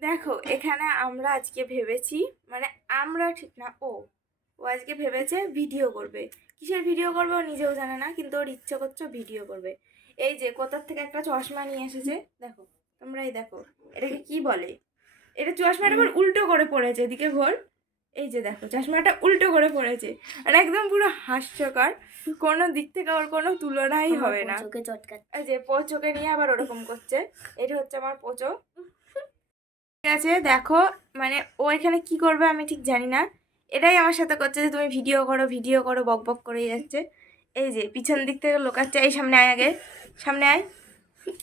দেখো এখানে আমরা আজকে ভেবেছি মানে আমরা ঠিক না ও ও আজকে ভেবেছে ভিডিও করবে। কিসের ভিডিও করবে ও নিজেও জানে না কিন্তু ওর ইচ্ছে করছে ভিডিও করবে। এই যে কোথার থেকে একটা চশমা নিয়ে এসেছে দেখো তোমরাই দেখো এটাকে কি বলে? এটা চশমাটা আবার উল্টো করে পড়েছে এদিকে ঘোর। এই যে দেখো চশমাটা উল্টো করে পড়েছে মানে একদম পুরো হাস্যকর কোনো দিক থেকে ওর কোনো তুলনাই হবে না। চোখে চটকা এই যে পোচোকে নিয়ে আবার ওরকম করছে এটা হচ্ছে আমার পোচো। ঠিক আছে, দেখো মানে ও এখানে কি করবে আমি ঠিক জানি না। এটাই আমার সাথে করছে যে তুমি ভিডিও করো ভিডিও করো, বক বক করেই যাচ্ছে। এই যে, পিছন দিক থেকে লোকাচ্ছে, এই সামনে আয় আগে, সামনে আয়।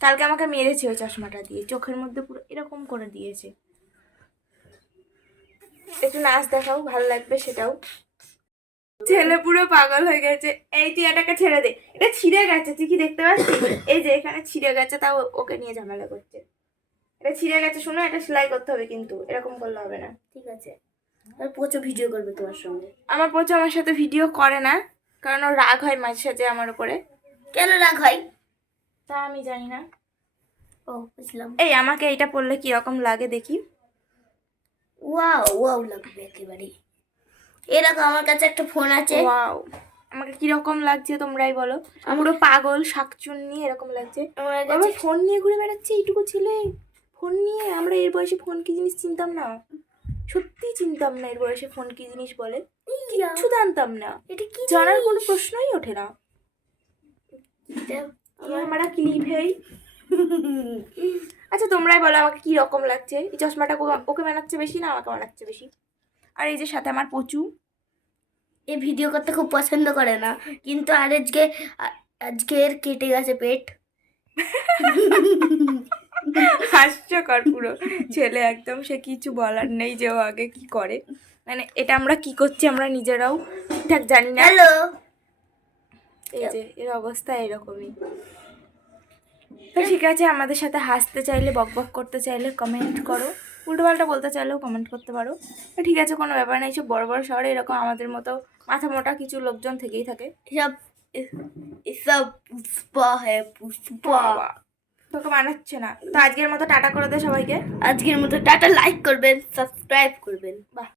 কালকে আমাকে মেরেছে ওই চশমাটা দিয়ে, চোখের মধ্যে পুরো এরকম করে দিয়েছে। একটু নাচ দেখাও, ভালো লাগবে সেটাও। ছেলে পুরো পাগল হয়ে গেছে। এই তুই এটাকে ছেড়ে দে। এটা ছিঁড়ে গেছে, তুই কি দেখতে পাচ্ছিস? এই যে, এখানে ছিঁড়ে গেছে, তাও ওকে নিয়ে ঝামেলা করছে। এটা ছিঁড়ে গেছে শোনো এটা সেলাই করতে হবে কিন্তু এরকম করলে হবে না। ঠিক আছে। আর প্রচুর ভিডিও করবে তোমার সঙ্গে। আমার পোচো আমার সাথে ভিডিও করে না কারণ ওর রাগ হয় মাঝে সাঝে আমার উপরে। কেন রাগ হয়? তা আমি জানি না। ও বুঝলাম। এই আমাকে এইটা পড়লে কি রকম লাগে দেখি? ওয়াও ওয়াও লাগবে একেবারে এরকম আমার কাছে একটা ফোন আছে। ওয়াও আমাকে কি রকম লাগছে তোমরাই বলো? পুরো পাগল শাকচুন্নি এরকম লাগছে। আমার ফোন নিয়ে ঘুরে বেড়াচ্ছে এইটুকু ছেলে। ফোন নিয়ে আমরা এর বয়সে ফোন কি জিনিস চিনতাম না? সত্যিই চিনতাম না এর বয়সে ফোন কি জিনিস বলে। কিছু জানতাম না। এটা কি জানার কোনো প্রশ্নই ওঠে না। আমরা কিনি ভাই? আচ্ছা তোমরাই বলো আমাকে কি রকম লাগছে। এই চশমাটা ওকে মানাচ্ছে বেশি না আমাকে মানাচ্ছে বেশি? আর এই যে সাথে আমার পচু। এ ভিডিও করতে খুব পছন্দ করে না। কিন্তু আর আজকে আজকের কেটে গেছে পেট। হাস্যকর পুরো। ছেলে একদম সে কিছু বলার নেই যে ও আগে কি করে। মানে এটা আমরা কি করছি আমরা নিজেরাও ঠিকঠাক জানি না। হ্যালো। এই যে এর অবস্থা এরকমই। তো ঠিক আছে আমাদের সাথে হাসতে চাইলে বক বক করতে চাইলে কমেন্ট করো। উল্টোপাল্টা বলতে চাইলেও কমেন্ট করতে পারো। ঠিক আছে কোনো ব্যাপার নেই সব বড় বড় শহরে এরকম আমাদের মতো মাথা মোটা কিছু লোকজন থেকেই থাকে। এসব এসব পুষ্পা হ্যাঁ পুষ্পা। তোকে মানাচ্ছে না। তো আজকের মতো টাটা করে দে সবাইকে। আজকের মতো টাটা লাইক করবেন সাবস্ক্রাইব করবেন। বাহ।